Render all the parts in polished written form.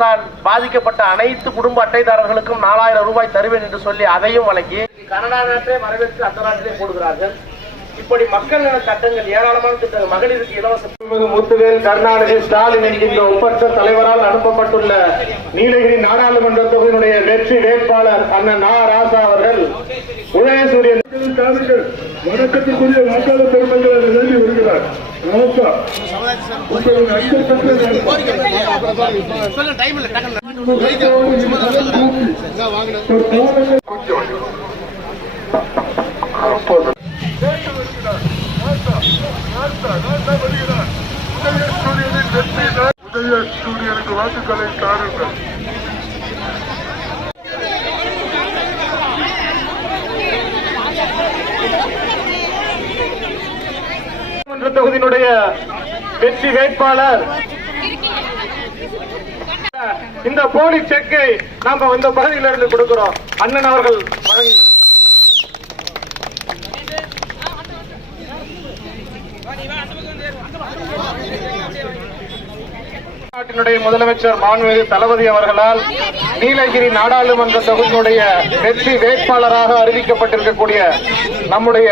அரசால் பாதிக்கப்பட்ட அனைத்து குடும்ப அட்டைதாரர்களுக்கும் 4000 ரூபாய் தருவேன் என்று சொல்லி அதையும் வழங்கி கனடா நாட்டை வரவேற்று அந்த நாட்டிலே போடுகிறார்கள். இப்படி மக்கள் நல சட்டங்கள் ஏராளமான திட்டங்கள், மகளிருக்கு இலவச முத்துவேல் கருணாநிதி ஸ்டாலின் என்கின்ற ஒப்பற்ற தலைவரால் அனுப்பப்பட்டுள்ள நீலகிரி நாடாளுமன்ற தொகுதியினுடைய வெற்றி வேட்பாளர் அண்ணன் நா. ராசா அவர்கள் உதயசூரியன் வணக்கத்திற்குரிய வாக்காளர் பெருமக்கள் எழுதி வருகிறார். உதயசூரியனுக்கு வாக்குகளை தாருங்கள். தொகுதியினுடைய வெற்றி வேட்பாளர் இந்த போலி செக்கை நாம இந்த பகுதியிலிருந்து கொடுக்கிறோம். அண்ணன் அவர்கள் நாட்டினுடைய முதலமைச்சர் மாண்புமிகு தளபதி அவர்களால் நீலகிரி நாடாளுமன்ற தொகுதியினுடைய வெற்றி வேட்பாளராக அறிவிக்கப்பட்டிருக்கக்கூடிய நம்முடைய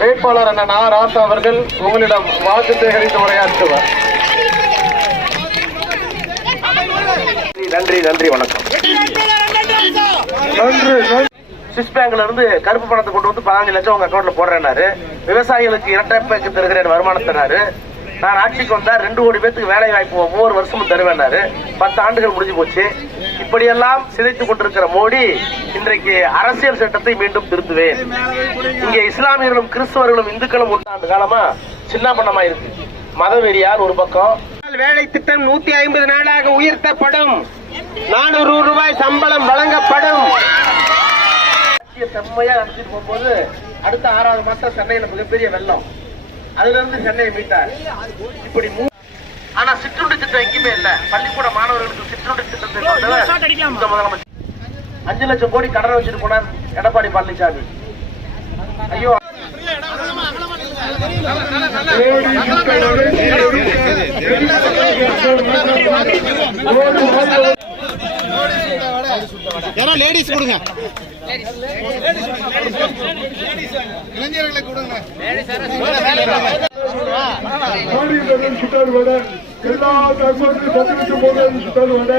வேட்பாளர் அண்ணன் நா. ராசா அவர்கள் உங்களிடம் வாக்கு சேகரித்து உரையாற்றுவார். நன்றி நன்றி வணக்கம். சுவிஸ் பேங்க்ல இருந்து கருப்பு பணத்தை கொண்டு வந்து 15 லட்சம் உங்க அக்கௌண்ட்ல போடுறேன்னாரு. விவசாயிகளுக்கு இரட்டைப்பேக்கு தருகிறேன் வருமானத்தினாரு. நான் ஆட்சிக்கு வந்தா 2 கோடி பேருக்கு வேலை வாய்ப்பு ஒவ்வொரு வருஷமும் தருவேன்னாரு. 10 ஆண்டுகள் முடிஞ்சு போச்சு. இப்படியெல்லாம் சிதைத்துக் கொண்டிருக்கிற மோடி இன்றைக்கு அரசியல் சட்டத்தை மீண்டும் திருத்துவேன், இங்கே இஸ்லாமியர்களும் கிறிஸ்தவர்களும் இந்துக்களும் 1 ஆண்டு காலமா சின்ன பண்ணமா இருக்கு. மதவெறியால் ஒரு பக்கம் வேலை திட்டம் 150 நாளாக உயர்த்தப்படும், 400 ரூபாய் சம்பளம் வழங்கப்படும். செம்மையா நடத்திட்டு போகும்போது அடுத்த 6வது மாசம் சென்னையில மிகப்பெரிய வெள்ளம், அதுல இருந்து சென்னையை மீட்டார். இப்படி ஆனா சிற்றுண்டி திட்டம் எங்கேயுமே இல்ல. பள்ளிக்கூட மாணவர்களுக்கு சிற்றுண்டி திட்டத்தை 5 லட்சம் கோடி கடன் வச்சுட்டு போனார் எடப்பாடி பழனிசாமி. ஐயோ, லேடிஸ் கொடுங்க, இளைஞர்களை கொடுங்க. சுட்டாரு எல்லா தகவலும் 10 லட்சம் போது சுட்டாரு வர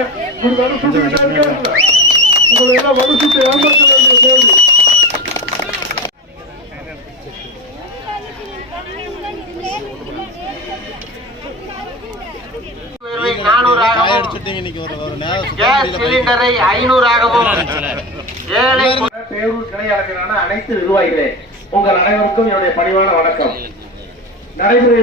சுட்டுக்கிட்டே இருக்காருல்ல, உங்களை எல்லாம் வர சுட்டு ஏமாற்ற வேண்டிய தேவை. அனைத்து நிர்வாகிகளே, உங்கள் அனைவருக்கும் என்னுடைய பணிவான வணக்கம். நடைமுறை